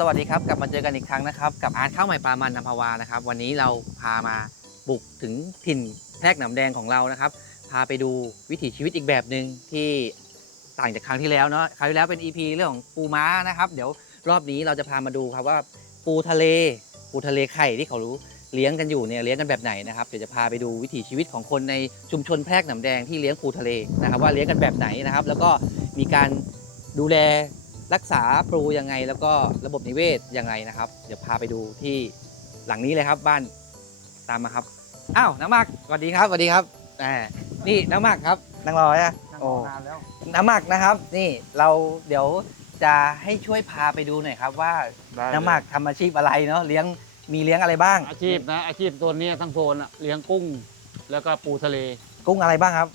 สวัสดีครับ กลับมาเจอกันอีกครั้งนะครับ กับอาร์ตข้าวใหม่ปลามันนำภาวานะครับ วันนี้เราพามาบุกถึงถิ่นแพรกหนำแดงของเรานะครับ พาไปดูวิถีชีวิตอีกแบบหนึ่งที่ต่างจากครั้งที่แล้วเนาะคราวที่แล้วเป็น EP เรื่องของปูม้านะครับ เดี๋ยวรอบนี้เราจะพามาดูครับว่าปูทะเล ปูทะเลไข่ที่เขารู้เลี้ยงกันอยู่เนี่ยเลี้ยงกันแบบไหนนะครับเดี๋ยวจะพาไปดูวิถีชีวิตของคนในชุมชนแพรกหนำแดงที่เลี้ยงปูทะเลนะครับว่าเลี้ยงกันแบบไหนนะครับ แล้วก็มีการดูแล รักษาปลูยังไงแล้วก็ระบบนิเวศยังไงนะครับ เดี๋ยวพาไปดูที่หลังนี้เลยครับบ้านตามมาครับอ้าวน้ำมากสวัสดีครับสวัสดีครับแหมนี่น้ำมากครับนางรอยอะนั่งโอ้รอนานแล้ว น้ำมากนะครับ นี่เราเดี๋ยวจะให้ช่วยพาไปดูหน่อยครับ ว่าน้ำมากทำอาชีพอะไรเนาะเลี้ยงมีเลี้ยงอะไรบ้างอาชีพนะอาชีพตัวเนี้ยทั้งโซนอะเลี้ยงกุ้ง แล้วก็ปูทะเล กุ้งอะไรบ้างครับ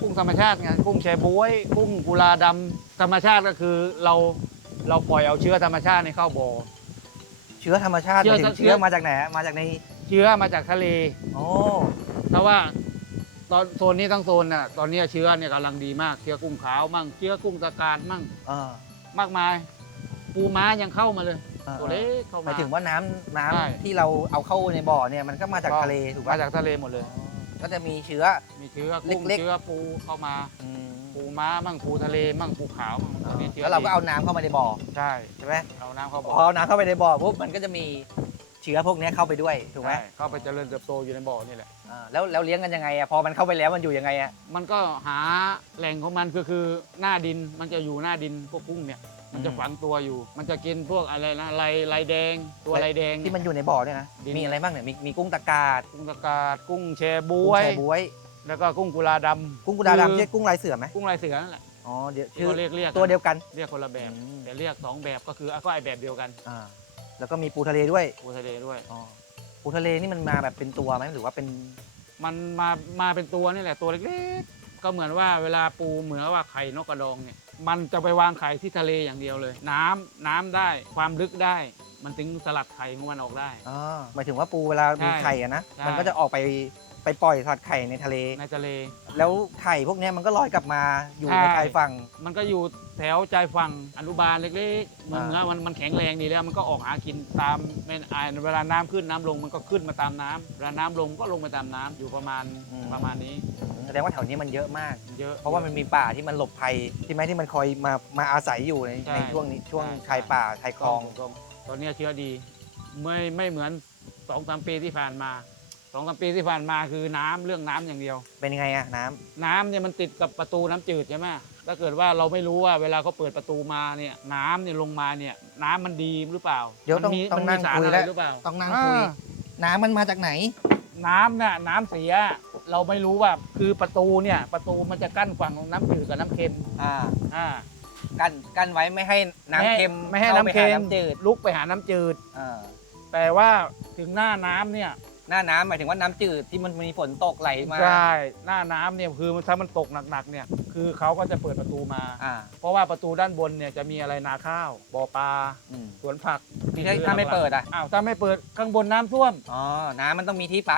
กุ้งธรรมชาติไงกุ้งแชบ๊วย กุ้งกุลาดำธรรมชาติก็คือเราเราปล่อยเอาเชื้อธรรมชาติในเข้าบ่อ เชื้อธรรมชาติเชื้อหมายถึงเชื้เชื้ออมาจากไหนมาจากในเชื้อมาจากทะเล โอ้เพราะว่าตอนโซนนี้ทั้งโซนน่ะตอนเนี้ยเชื้อเนี่ยกำลังดีมากเชื้อกุ้งขาวมั่งเชื้อกุ้งตะการมั่งเออมากมาย ปูม้ายังเข้ามาเลยเออตัวเล็กเข้าหมา มายถึงว่าน้ำน้ำใช่ ที่เราเอาเข้าในบ่อเนี่ยมันก็มาจากทะเลถูกมาป่ะจากทะเลหมดเลย ก็จะมีเชื้อ มีเชื้อกุ้งเล็กๆ เชื้อปูเข้ามา อืมปูม้ามั่งปูทะเลมั่งปูขาวมั่งตัวนี้ชื้อแล้วเราก็ดีเอาน้ำเข้ามาในบ่อใช่ใช่ไหมเอาน้ำเข้าพบ่ออเอาน้ำเข้าไปในบ่อปุ๊บมันก็จะมีเชื้อพวกนี้เข้าไปด้วยถูกไหมใช่เข้าไปเจริญเติบโตอยู่ในบ่อนี่แหละ อ่าแล้วแล้วเลี้ยงกันยังไงอะพอมันเข้าไปแล้วมันอยู่ยังไงอะมันก็หาแหล่งของมันก็คือหน้าดินมันจะอยู่หน้าดินพวกกุ้งเนี่ย มันจะฝังตัวอยู่ มันจะกินพวกอะไรนะลายลายแดง ตัวลายแดง ที่มันอยู่ในบ่อเนี่ยนะ ดิน มีอะไรบ้างเนี่ย มีมีกุ้งตะกาดกุ้งตะกาดกุ้งแชบกุ้งวย แชบ๊วย แล้วก็กุ้งกุลาดำกุ้งกุดาคือดำใช่กุ้งลายเสือไหมกุ้งลายเสือนั่นแหละอ๋อ เดี๋ยวที่ชื่อเขาเรียกเรียกตัวเดียวกัน เรียกคนละแบบอืม แต่เรียกสองแบบก็คือก็ไอแบบเดียวกันอ่า แล้วก็มีปูทะเลด้วย ปูทะเลด้วย อ๋อ ปูทะเลนี่มันมาแบบเป็นตัวไหมหรือว่าเป็น มันมามาเป็นตัวนี่แหละตัวเล็กๆ ก็เหมือนว่าเวลาปูเหมือนว่าไข่นกกระดองเนี่ยมันจะไปวางไข่ที่ทะเลอย่างเดียวเลย น้ำน้ำได้ความลึกได้ มันถึงสลัดไข่ของมันออกได้ อ๋อหมายถึงว่าปูเวลามีใช่ไข่อะนะใช่มันก็จะออกไปไปปล่อยสัตว์ไข่ในทะเล ในทะเล แล้วไข่พวกเนี้ยมันก็ลอยกลับมาอยู่ในใช่ชายฝั่ง มันก็อยู่แถวใจฝั่งอนุบาลเล็กๆมันอ่ามันมันแข็งแรงดีแล้วมันก็ออกหากินตามแม่นอ่าเวลาน้ำขึ้นน้ำลงมันก็ขึ้นมาตามน้ำเวลาน้ำลงก็ลงไปตามน้ำอยู่ประมาณประมาณนี้แสดงว่าแถวนี้มันเยอะมาก เยอะ เพราะว่ามันมีป่าที่มันหลบภัยที่ไหมที่มันคอยมามาอาศัยอยู่ในใช่ในช่วงนี้ช่วงใช่ ชายป่าชายคลอง ถูกต้องตอนเนี้ยเชื้อดี ไม่ไม่เหมือนสองสามปีที่ผ่านมาสองสามปีที่ผ่านมาคือน้ำเรื่องน้ำอย่างเดียว เป็นยังไงอะน้ำน้ำเนี่ยมันติดกับประตูน้ำจืดใช่ไหมถ้าเกิดว่าเราไม่รู้ว่าเวลาเขาเปิดประตูมาเนี่ยน้ำเนี่ยลงมาเนี่ยน้ำมันดีหรือเปล่าเดี๋ยวต้องมันมีต้องมันนั่มีงสารคุยอะไรแล้วหรือเปล่าต้องนั่งคุยอ่าน้ำมันมาจากไหน น้ำน่ะน้ำเสีย เราไม่รู้ว่าคือประตูเนี่ยประตูมันจะกั้นฝั่งน้ำจืดกับน้ำเค็มอ่าอ่ากั้นกั้นไว้ไม่ให้น้ำเค็มไม่ให้ข้าน้ำปเค็หามน้ำจืดลุกไปหาน้ำจืด อ่าแต่ว่าถึงหน้าน้ำเนี่ย หน้าน้ำหมายถึงว่าน้ำจืดที่มันมีฝนตกไหลมาใช่หน้าน้ำเนี่ยคือถ้ามันตกหนักๆเนี่ยคือเขาก็จะเปิดประตูมา อ่าเพราะว่าประตูด้านบนเนี่ยจะมีอะไรนาข้าวบ่อปลาอืมสวนผักที่ถ้าถ้าไม่เปิดอะอ้าวถ้าไม่เปิดข้างบนน้ำท่วมอ๋อน้ำมันต้องมีที่ไป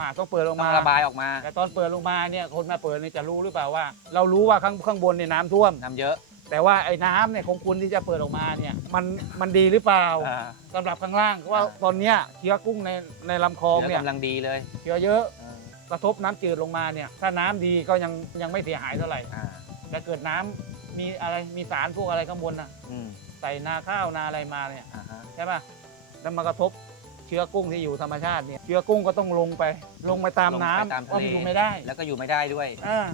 อ่าต้องเปิดลงต้อมางระบายออกมาแต่ตอนเปิดลงมาเนี่ยคนมาเปิดเนี่ยจะรู้หรือเปล่าว่า เรารู้ว่าข้างข้างบนเนี่ยน้ำท่วม น้ำเยอะ แต่ว่าไอ้น้ำเนี่ยของคุณที่จะเปิดออกมาเนี่ยมันมันดีหรือเปล่าอ่าสำหรับข้างล่างเพราะว่าอ่าตอนเนี้ยเชื้อกุ้งในในลำคลองเนื้เนี่ยอกำลังดีเลยเชื้อเยอะอ่ากระทบน้ำจืดลงมาเนี่ยถ้าน้ำดีก็ยังยังไม่เสียหายเท่าไหร่อ่าแต่เกิดน้ำมีอะไรมีสารพวกอะไรข้างบนน่ะอืมใส่นาข้าวนาอะไรมาเนี่ย อ่าฮะใช่ป่ะแล้วมากระทบเชื้อกุ้งที่อยู่ธรรมชาติเนี่ย เชื้อกุ้งก็ต้องลงไป ลงไปตามน้ำลงไปตามเพทะราะเลมันอยู่ไม่ได้แล้วก็อยู่ไม่ได้ด้วยอ่า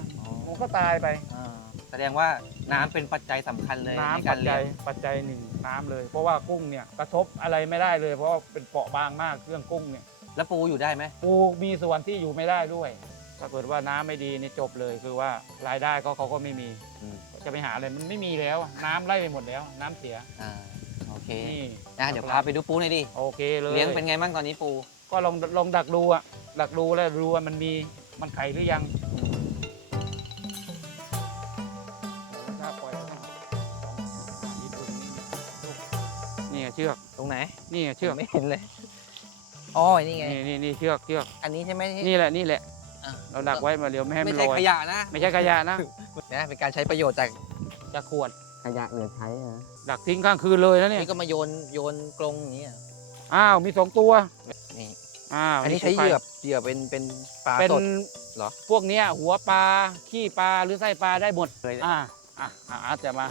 มันก็ตายไป อ่า แสดงว่าน้ำเป็นปัจจัยสำคัญเลยในน้ำกาปัรจเลี้จัยยงปัจจัยหนึ่งน้ำเลย เพราะว่ากุ้งเนี่ยกระทบอะไรไม่ได้เลย เพราะว่าเป็นเปราะบางมากเรื่องกุ้งเนี่ยแล้วปูอยู่ได้ไหมปูมีส่วนที่อยู่ไม่ได้ด้วย ถ้าเกิดว่าน้ำไม่ดีนี่จบเลย คือว่ารายได้ก็เขาก็ไม่มี อืมจะไปหาอะไรมันไม่มีแล้วน้ำไล่ไปหมดแล้ว น้ำเสียอ่าโอเคนี่นะเดี๋ยวพาไปดูปูหน่อยดิโอเคเลยเลี้ยงเป็นไงบ้างตอนนี้ปู ก็ลองลองดักดูอะดักดูแล้วดูว่ามันมีมันไข่หรือยัง ชือกตรงไหนนี่ไงเชือกไม่เห็นเลยอ๋อนี่ไงนี่นี่นี่เชือกเชือกอันนี้ใช่ไหมที่นี่แหละนี่แหละ อะเราดักไว้มาเดี๋ยวไม่ให้มัไม่นลใช่อยขยะนะไม่ใช่ขยะนะนะเป็นการใช้ประโยชน์จากจากขวดขยะเหลือใช้อะดักทิ้งข้างคืนเลยนะเนี่ยนี่ก็มาโยนโยนกรงอย่างเงี้ยอ้าวมีสองตัวนี่อ้าวอันนี้ปูใช้เหไข่ยื่อเหยื่อเป็นเป็นปลาเป็นสด เหรอ พวกเนี้ยหัวปลาขี้ปลาหรือไส้ปลาได้หมด เลยอ่าอะอะอาจจะมา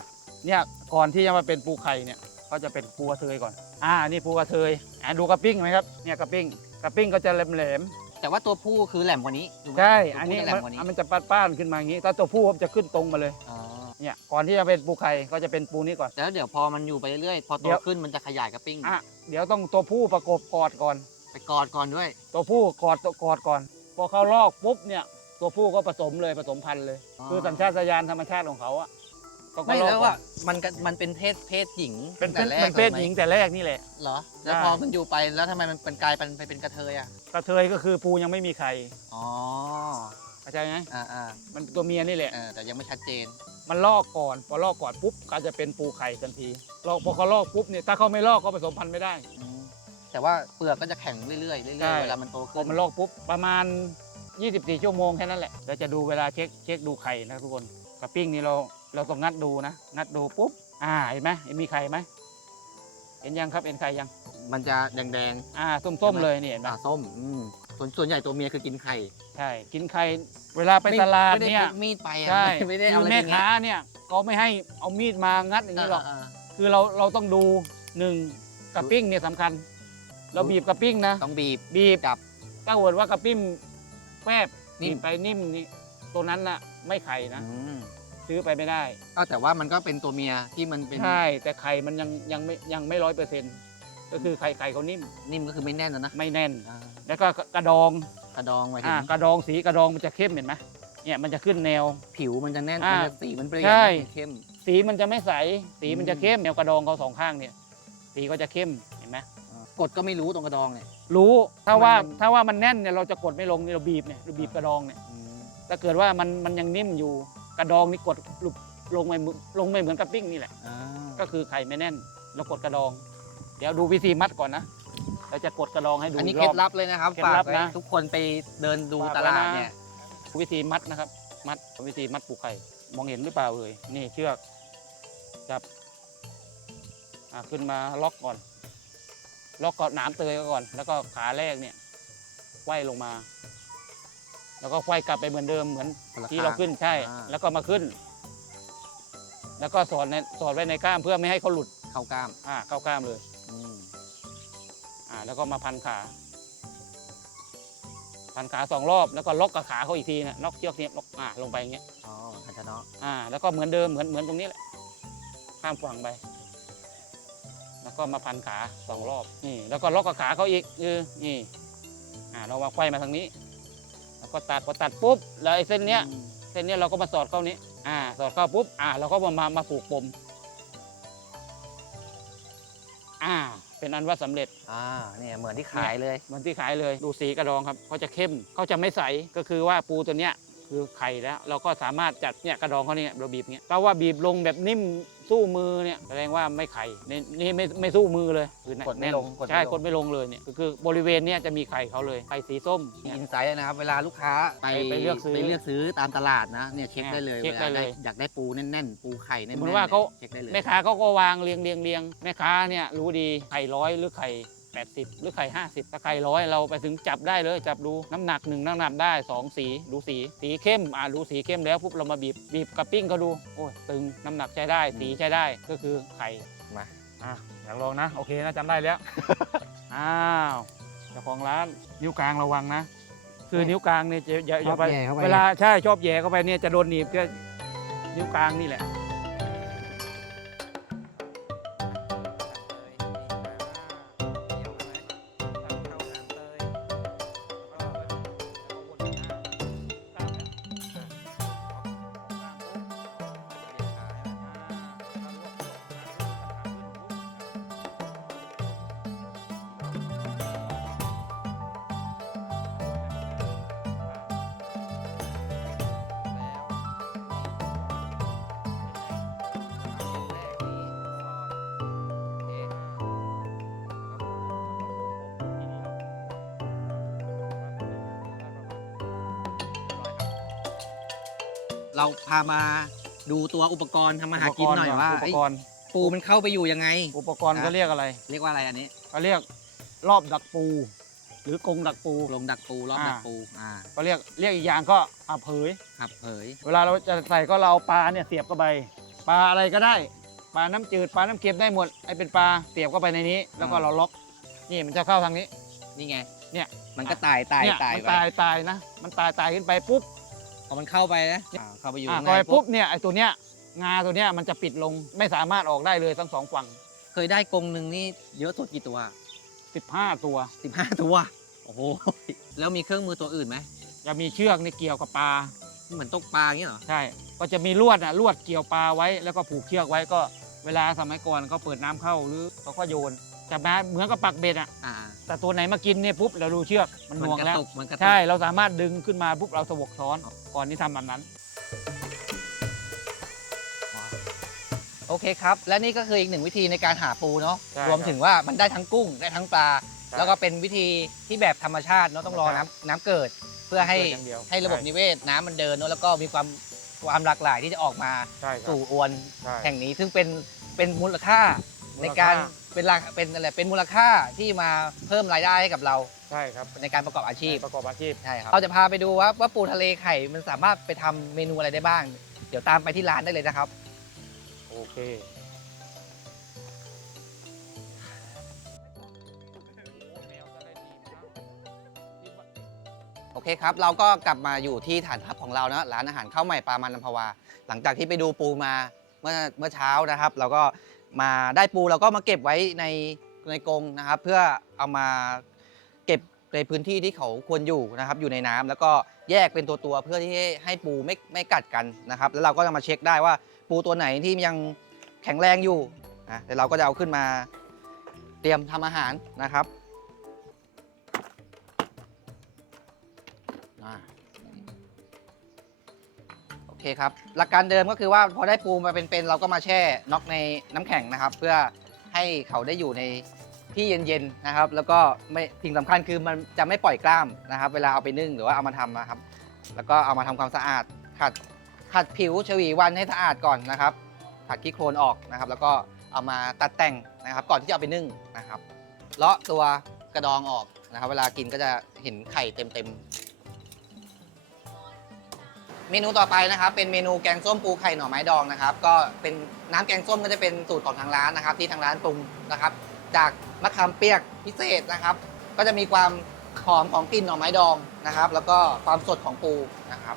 เนี่ยก่อนที่จะมาเป็นปูไข่เนี่ย ก็จะเป็นปูกระเทยก่อน อ่า นี่ปูกระเทยอะดูกระปิ้งไหมครับ เนี่ยกระปิ้ง กระปิ้งก็จะแหลมแต่ว่าตัวผู้คือแหลมกว่านี้ถูกไหมๆใช่ ตัวผู้อันนี้จะแหลมัมกว่านี้นมันจะป้านๆขึ้นมาอย่างนี้ ถ้าตัวผู้มันจะขึ้นตรงมาเลย อ๋อเนี่ย ก่อนที่จะเป็นปูไข่ก็จะเป็นปูนี้ก่อน แล้วเดี๋ยวพอมันอยู่ไปเรื่อยๆพอโตเดี๋ยว ขึ้นมันจะขยายกระปิ้งอะ เดี๋ยวต้องตัวผู้ประกบกอดก่อน ไปกอดก่อนด้วยตัวผู้กอดตัวกอดก่อน พอเขาลอกปุ๊บเนี่ย ตัวผู้ก็ผสมเลยผสมพันธุ์เลยอ๋อคือสัญชาตญาณธรรมชาติของเขาอะ ต้องไม่ลอกแล้วก่ว่าอนมันก็มันเป็นเพศเพศหญิงเป็นตั้งแต่แรกเป็นเพศลไหญิงแต่แรกนี่แหละ เหรอ แล้วใช่พอมันอยู่ไปแล้วทำไมมันเป็นกลายเป็นไปเป็นกระเทยอะกระเทยก็คือปูยังไม่มีไข่อ๋อเข้าใจไหมอ่าอ่ามันตัวเมียนี่แหละ เออแต่ยังไม่ชัดเจนมันลอกก่อน พอลอกก่อนปุ๊บก็จะเป็นปูไข่ทันทีลอกพอเขาลอกปุ๊บเนี่ยถ้าเขาไม่ลอกก็ผสมพันธุ์ไม่ได้ อืมแต่ว่าเปลือกก็จะแข็งเรื่อยๆเรื่ใช่อยๆเวลามันโตพขึ้อนมันลอกปุ๊บประมาณ 24 ชั่วโมงแค่นั้นแหละเราจะดูเวลาเช็คเช็คดูไข่นะทุกคนกระปิ้งนี่เรา เราต้องงัดดูนะงัดดูปุ๊บอ่าเห็นไหมเห็นมีไข่ไหมเห็นยังครับเห็นไข่ยังมันจะแดงอ่าส้มๆเลยนี่เห็นๆไหมอ่าส้มอืมส่วนส่วนใหญ่ตัวเมียคือกินไข่ใช่กินไข่เวลาไปตลาดไม่ได้เนี่ยพกมีดไปอะใช่ไม่ได้คืเอาออะไรแม่อย่างเงี้ค้ายเนี่ยเขาไม่ให้เอามีดมางัดอย่างนี้หรอกา คือเราเราต้องดูหนึ่งกระปิ้งเนี่ยสำคัญ เราบีบกระปิ้งนะ ๆต้องบีบ บีบจับถ้าเกิดว่ากระปิ้งแฟบนิ่บีม บไปนิ่มนี่ตัวนั้นน่ะไม่ไข่นะ อืม ซื้อไปไม่ได้ก็แต่ว่ามันก็เป็นตัวเมียที่มันเป็นใช่แต่ไข่มันยังยังไม่ยังไม่ร้อยเปอร์เซ็นต์ก็คือไข่ไข่เขานิ่มนิ่มก็คือไม่แน่นนะนะไม่แน่น อ่าแล้วก็กระดองกระดองไว้ถึอ่างกระดองสีกระดองมันจะเข้มเห็นไหมเนี่ยมันจะขึ้นแนว ผิวมันจะแน่นอ่ามันจะสีมันเปลี่ยนใช่ มันเข้ม สีมันจะไม่ใสสีมันจะอืมเข้มแนวกระดองเขาสองข้างเนี่ยสีก็จะเข้มเห็นไหมกดก็ไม่รู้ตรงกระดองเนี่ย รู้ถ้าว่ามันถ้าว่ามันแน่นเนี่ยเราจะกดไม่ลงนี่เราบีบเนี่ยเราบีบกระดองเนี่ยอืมถ้าเกิดว่ามันมันยังนิ่มอยู่ก ระดองนี่กดหลุบลงไม่เหมือนลงไม่เหมือนกับปิ้งนี่แหละ อ่าก็คือไข่ไม่แน่น เรากดกระดอง เดี๋ยวดูวิธีมัดก่อนนะเราจะกดกระดองให้ดูอันนี้กเครล็อดบลับเลยนะครับ เคล็ดฝาลักบไว้นะ ทุกคนไปเดินดูฝากตไว้ลาดนะเนี่ย วิธีมัดนะครับ มัดวิธีมัดปูไข่ มองเห็นหรือเปล่าเอ่ยนี่เชือกจับอะขึ้นมาล็อกก่อน ล็อกก่อนหนามเตยก่อน แล้วก็ขาแรกเนี่ยไขว้ลงมา แล้วก็ไขว้กลับไปเหมือนเดิมเหมือนคนละที่เราข้งขึ้นใช่ อ่า แล้วก็มาขึ้น แล้วก็สอดในสอดไว้ในกล้ามเพื่อไม่ให้เขาหลุดเข้ากล้ามอ่าเข้ากล้ามเลย อืมอ่าแล้วก็มาพันขา พันขาสองรอบแล้วก็ล็อกกับขาเขาอีกทีนะล็อกเชือกนี้ล็อกอ่าลงไปอย่างเงี้ยอ๋อทันชนะอ่าแล้วก็เหมือนเดิมเหมือนเหมือนตรงนี้แหละข้ามฝั่งไป แล้วก็มาพันขาสองรอบนี่แล้วก็ล็อกกับขาเขาอีกคือนี่อ่าเรามาไขว้มาทางนี้ แล้วก็ตัดพอตัดปุ๊บแล้วไอ้เส้นเนี้ยเส้นเนี้ยเราก็มาสอดเข้านี้อ่าสอดเข้าปุ๊บอ่าเราก็มามามาผูกปมอ่าเป็นอันว่าสำเร็จอ่าเนี่ยเหมือนที่ขายเลย เหมือนที่ขายเลยดูสีกระดองครับเขาจะเข้มเขาจะไม่ใสก็คือว่าปูตัวเนี้ย คือไข่แล้ว เราก็สามารถจัดเนี่ยกระดองเขาเนี่ยเราบีบเนี้ยถ้าว่าบีบลงแบบนิ่มสู้มือเนี่ยแสดงว่าไม่ไข่นี่นี่ไม่ไม่สู้มือเลยคือกดไม่ลงกดไม่ลง ใช่กดไม่ลงเลยเนี่ยคือคือบริเวณเนี้ยจะมีไข่เขาเลยไข่สีส้มมีเนี่ย อินไซต์นะครับ เวลาลูกค้าไปไปไปเลือกซื้อไปเลือกซื้อตามตลาดนะเนี่ยเช็คอ่าได้เลยเช็ควลาได้เลยอยากได้ปูแน่นๆ ปูไข่แน่นสมๆมุติว่าเขาเช็คได้เลยแม่ค้าเขาก็วางเรียงเรียงเรียงแม่ค้าเนี่ยรู้ดีไข่ร้อยหรือไข่ 80 หรือไข่50ถ้าไข่ร้อยเราไปถึงจับได้เลยจับดูน้ำหนักหนึ่งน้ำหนักได้ 2 สีดูสี สีเข้มอ่าดูสีเข้มแล้วปุ๊บเรามาบีบบีบกับปิ้งเขาดูโอ้ยตึงน้ำหนักใช้ได้ สีใช้ได้ก็คือไข่มาอะอยากลองนะ โอเคนะจำได้แล้ว อ้าวเจ้าของร้านนิ้วกลางระวังนะ คือนิ้วกลางเนี่ยจะอย่าอย่าไปชอบแย่เข้าไป เวลาใช่ชอบแย่เข้าไปเนี่ยจะโดนหนีบก็นิ้วกลางนี่แหละ เราพามาดูตัวอุปกรณ์ทำมาหากินหน่อยว่าอุปเอ้ยกรณ์ปูมันเข้าไปอยู่ยังไง อุปกรณ์อะก็เรียกอะไร เรียกว่าอะไรอันนี้ก็เรียกรอบดักปู หรือกรงดักปูลงดักปูรอบอ่าดักปูอ่าก็เรียกเรียกอีกอย่างก็อะเผยครับเผย เวลาเราจะใส่ก็เราเอาปลาเนี่ยเสียบเข้าไปปลาอะไรก็ได้ปลาน้ำจืดปลาน้ำเค็มได้หมดไอ้เป็นปลาเสียบเข้าไปในนี้ แล้วก็เราล็อก นี่มันจะเข้าทางนี้ นี่ไง เนี่ยมันก็ตายตายเนี่ยตายมันไปตายตายนะ มันตายตายขึ้นไปปุ๊บพ อมันเข้าไปนะอ่าเข้าไปอยู่อะข้างพอในไปปุ๊บเนี่ยไอ้ตัวเนี้ยงาตัวเนี้ยมันจะปิดลงไม่สามารถออกได้เลยทั้งสองฝั่ง เคยได้กรงหนึ่งนี่เยอะสุดกี่ตัว 15 ตัว 15 ตัว โอ้โห แล้วมีเครื่องมือตัวอื่นไหมจะมีเชือกเนี่ยเกี่ยวกับปลาเหมือนตกปลาอย่างเงี้ยเหรอ ใช่ ก็จะมีลวดนะลวดเกี่ยวปลาไว้แล้วก็ผูกเชือกไว้ก็เวลาสมัยก่อนเขาเปิดน้ำเข้าหรือเขาก็โยน จะมาเหมือนกับปักเบ็ดอะอ่าแต่ตัวไหนมากินเนี่ยปุ๊บเราดูเชือกมันหมันน่วงกระแล้วตุกมันกระตุก ใช่เราสามารถดึงขึ้นมาปุ๊บเราสวกซ้อนก่อนที่ทำแบบนั้น โอเคครับ และนี่ก็คืออีกหนึ่งวิธีในการหาปูเนาะใช่รวมถึงว่ามันได้ทั้งกุ้งได้ทั้งปลาใช่แล้วก็เป็นวิธีที่แบบธรรมชาติเนาะต้องรอธรรมชาน้ำติน้ำเกิด เพื่อให้เกิดอย่างเดียวให้ระบบใช่ นิเวศน้ำมันเดินเนาะแล้วก็มีความความหลากหลายที่จะออกมาใช่ครับสู่อวนใช่ แห่งนี้ซึ่งเป็นเป็นมูลค่ามูลค่า ในการ เป็นราเป็นอะไรเป็นมูลค่าที่มาเพิ่มรายได้ให้กับเราใช่ครับในการประกอบอาชีพ ประกอบอาชีพใช่ครับเราจะพาไปดูว่าว่าปูทะเลไข่มันสามารถไปทำเมนูอะไรได้บ้าง เดี๋ยวตามไปที่ร้านได้เลยนะครับ โอเค โอเคครับ เราก็กลับมาอยู่ที่ฐานทัพของเรานะร้านอาหารข้าวใหม่ปลามันลำพวา หลังจากที่ไปดูปูมาเมื่อเมื่อเช้านะครับ เราก็ มาได้ปูเราก็มาเก็บไว้ในในกรงนะครับ เพื่อเอามาเก็บในพื้นที่ที่เขาควรอยู่นะครับ อยู่ในน้ำแล้วก็แยกเป็นตัวตัวๆเพื่อที่ให้ให้ปูไม่ไม่กัดกันนะครับ แล้วเราก็จะมาเช็คได้ว่าปูตัวไหนที่ยังแข็งแรงอยู่นะเดี๋ยวเราก็จะเอาขึ้นมาเตรียมทำอาหารนะครับ เคครับ หลักการเดิมก็คือว่าพอได้ปูมาเป็นๆเราก็มาแช่น็อกในน้ำแข็งนะครับ เพื่อให้เขาได้อยู่ในที่เย็นๆนะครับ แล้วก็ไม่สิ่งสำคัญคือมันจะไม่ปล่อยกล้ามนะครับ เวลาเอาไปนึ่งหรือว่าเอามาทำนะครับ แล้วก็เอามาทำความสะอาดขัดขัดผิวชวีวันให้สะอาดก่อนนะครับขัดขี้โคลนออกนะครับ แล้วก็เอามาตัดแต่งนะครับ ก่อนที่จะเอาไปนึ่งนะครับเลาะตัวกระดองออกนะครับ เวลากินก็จะเห็นไข่เต็มๆ เมนูต่อไปนะครับเป็นเมนูแกงส้มปูไข่หน่อไม้ดองนะครับก็เป็นน้ำแกงส้มก็จะเป็นสูตรของทางร้านนะครับ ที่ทางร้านปรุงนะครับ จากมะขามเปียกพิเศษนะครับ ก็จะมีความหอมของกลิ่นหน่อไม้ดองนะครับ แล้วก็ความสดของปูนะครับ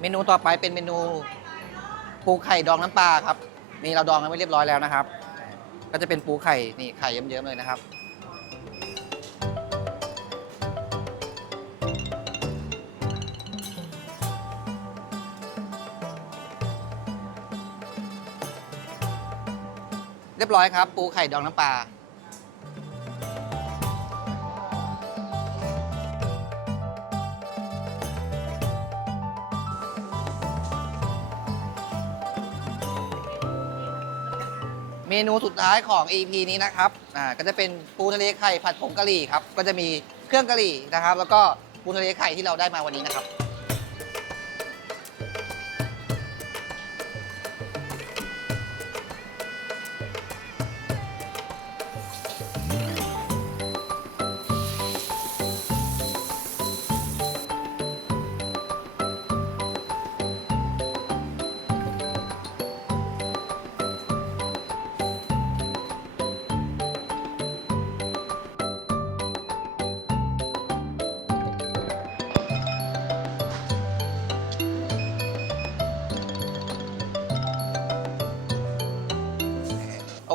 เมนูต่อไปเป็นเมนูปูไข่ดองน้ำปลาครับ นี่เราดองกันไว้เรียบร้อยแล้วนะครับ ก็จะเป็นปูไข่นี่ไข่เยิ้มๆเลยนะครับ เรียบร้อยครับ ปูไข่ดองน้ำปลา เมนูสุดท้ายของ EP นี้นะครับอ่าก็จะเป็นปูทะเลไข่ผัดผงกะหรี่ครับก็จะมีเครื่องกะหรี่นะครับ แล้วก็ปูทะเลไข่ที่เราได้มาวันนี้นะครับ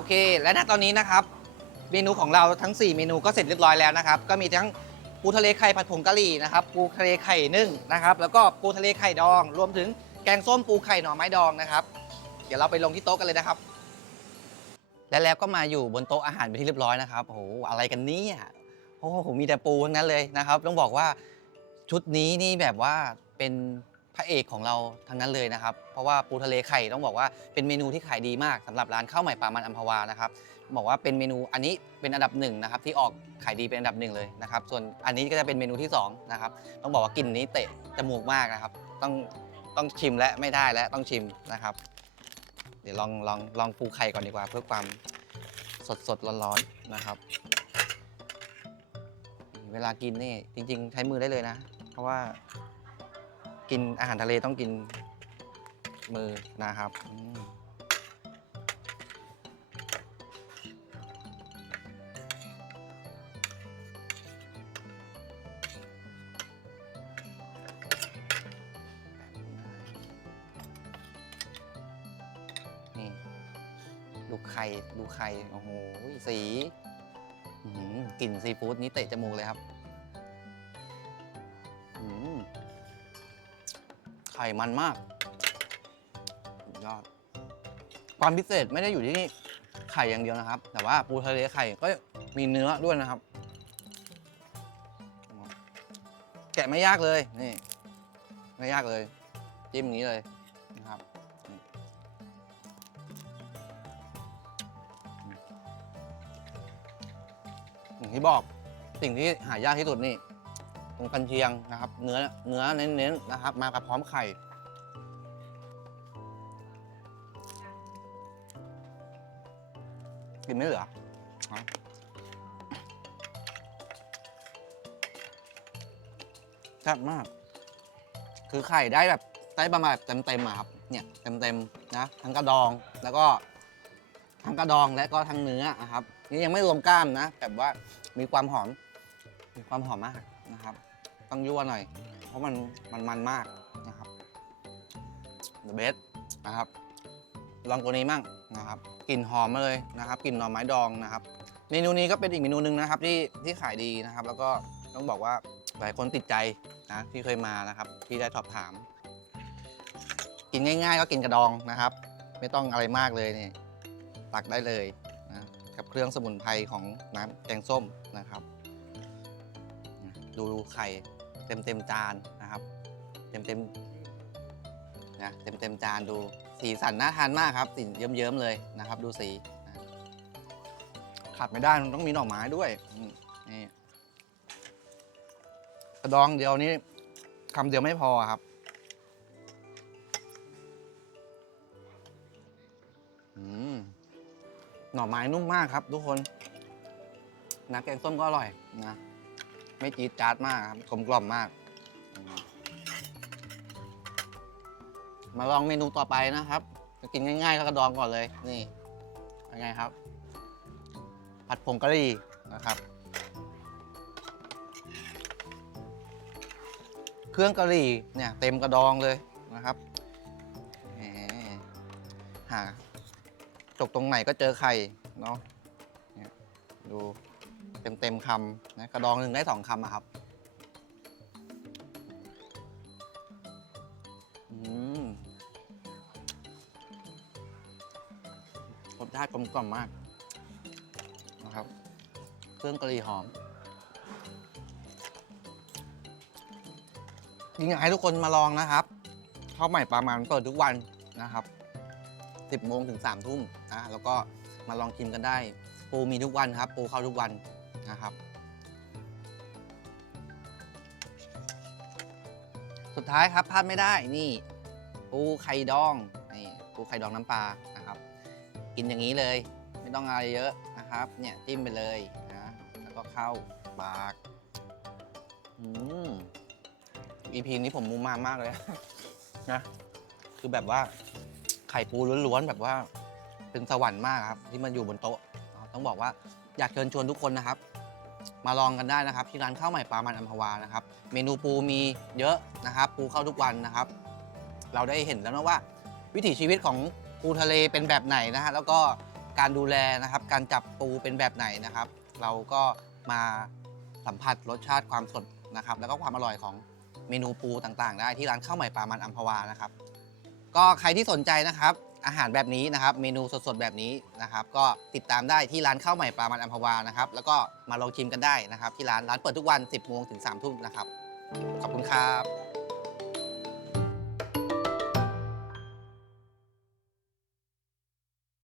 เค และณตอนนี้นะครับ เมนูของเราทั้ง 4 เมนูก็เสร็จเรียบร้อยแล้วนะครับ ก็มีทั้งปูทะเลไข่ผัดผงกะหรี่นะครับ ปูทะเลไข่นึ่งนะครับ แล้วก็ปูทะเลไข่ดอง รวมถึงแกงส้มปูไข่หน่อไม้ดองนะครับ เดี๋ยวเราไปลงที่โต๊ะกันเลยนะครับ และแล้วก็มาอยู่บนโต๊ะอาหารเป็นที่เรียบร้อยนะครับโอ้โหอะไรกันเนี่ยโอ้โหมีแต่ปูทั้งนั้นเลยนะครับ ต้องบอกว่าชุดนี้นี่แบบว่าเป็น พระเอกของเราทั้งนั้นเลยนะครับ เพราะว่าปูทะเลไข่ต้องบอกว่าเป็นเมนูที่ขายดีมากสำหรับร้านข้าวใหม่ปลามันอัมพวานะครับบอกว่าเป็นเมนูอันนี้เป็นอันดับหนึ่งนะครับที่ออกขายดีเป็นอันดับหนึ่งเลยนะครับส่วนอันนี้ก็จะเป็นเมนูที่สองนะครับต้องบอกว่ากลิ่นนี้เตะจมูกมากนะครับ ต้องต้องชิมและไม่ได้และต้องชิมนะครับ เดี๋ยวลองลองลองปูไข่ก่อนดีกว่า เพื่อความสดสดร้อนๆนะครับ เวลากินนี่จริง ๆ ใช้มือได้เลยนะ เพราะว่า กินอาหารทะเลต้องกินมือนะครับอืมนี่ ดูไข่ ดูไข่ โอ้โห สี อื้อหือกลิ่นซีฟู้ดนี้เตะจมูกเลยครับ ข่มันมากยอด ความพิเศษไม่ได้อยู่ที่นี่ไข่อย่างเดียวนะครับ แต่ว่าปูทะเลไข่ก็มีเนื้อด้วยนะครับ แกะไม่ยากเลยนี่ ไม่ยากเลย จิ้มอย่างนี้เลยนะครับนี่อย่างที่บอกสิ่งที่หายากที่สุดนี่ ตรงกันเชียงนะครับ เนื้อเนื้อเน้นๆนะครับ มากับพร้อมไข่กินไม่เหลือแซ่บมาก คือไข่ได้แบบได้ประมาณเต็มๆอะครับ เนี่ยเต็มๆนะทั้งกระดองแล้วก็ ทั้งกระดองและก็ทั้งเนื้อนะครับ นี่ยังไม่รวมกล้ามนะ แต่ว่ามีความหอม มีความหอมมาก นะครับ ต้องยั่วหน่อย เพราะมันมันมันมากนะครับ The best นะครับ ลองตัวนี้มั่งนะครับกลิ่นหอมมาเลยนะครับกลิ่นหน่อไม้ดองนะครับ เมนูนี้ก็เป็นอีกเมนูหนึ่งนะครับที่ที่ขายดีนะครับ แล้วก็ต้องบอกว่าหลายคนติดใจนะที่เคยมานะครับ ที่ได้สอบถาม กินง่ายๆ ก็กินกระดองนะครับ ไม่ต้องอะไรมากเลยนี่ตักได้เลยนะกับเครื่องสมุนไพรของน้ำแกงส้มนะครับ ดูไข่เต็มเต็มจานนะครับ เต็มเต็มนะเต็มเต็มจานดูสีสันน่าทานมากครับสีเยิ้มๆเลยนะครับ ดูสีขาดไม่ได้มันต้องมีหน่อไม้ด้วยนี่กระดองเดียวนี้คำเดียวไม่พอครับหน่อไม้นุ่มมากครับ ทุกคนนะแกงส้มก็อร่อยนะ ไม่จี๊ดจ๊าดมากครับกลมกล่อมมาก มาลองเมนูต่อไปนะครับ จะกินง่ายๆก็กระดองก่อนเลย นี่เป็นไงครับ ผัดผงกะหรี่นะครับ เครื่องกะหรี่เนี่ยเต็มกระดองเลยนะครับหมหาจกตรงไหนก็เจอไข่เนาะดู เต็มๆคำนะกระดองหนึ่งได้สองคำอะครับอืมรสชาติกลมกล่อมมากนะครับ เครื่องกะหรี่หอมจริงอยากให้ทุกคนมาลองนะครับข้าวใหม่ปลามันเปิดทุกวันนะครับ 10โมงถึง3ทุ่มนะแล้วก็มาลองชิมกันได้ ปูมีทุกวันครับ ปูเข้าทุกวัน นะครับ สุดท้ายครับพลาดไม่ได้นี่ปูไข่ดองนี่ปูไข่ดองน้ำปลานะครับ กินอย่างนี้เลย ไม่ต้องอะไรเยอะนะครับเนี่ยจิ้มไปเลยนะแล้วก็เข้าปากอืม EP นี้ผมมูมามากเลยนะคือแบบว่าไข่ปูล้วนๆแบบว่าเป็นสวรรค์มากครับ ที่มันอยู่บนโต๊ะ ต้องบอกว่าอยากเชิญชวนทุกคนนะครับ มาลองกันได้นะครับ ที่ร้านข้าวใหม่ปลามันอัมพวานะครับ เมนูปูมีเยอะนะครับ ปูเข้าทุกวันนะครับ เราได้เห็นแล้วนะว่า วิถีชีวิตของปูทะเลเป็นแบบไหนนะฮะแล้วก็การดูแลนะครับ การจับปูเป็นแบบไหนนะครับ เราก็มาสัมผัสรสชาติความสดนะครับ แล้วก็ความอร่อยของเมนูปูต่างๆ ได้ที่ร้านข้าวใหม่ปลามันอัมพวานะครับ ก็ใครที่สนใจนะครับ อาหารแบบนี้นะครับ เมนูสดๆ แบบนี้นะครับ ก็ติดตามได้ที่ร้านข้าวใหม่ปลามันอัมพวานะครับ แล้วก็มาลองชิมกันได้นะครับ ที่ร้านร้านเปิดทุกวัน 10โมงถึง3ทุ่มนะครับ ขอบคุณครับ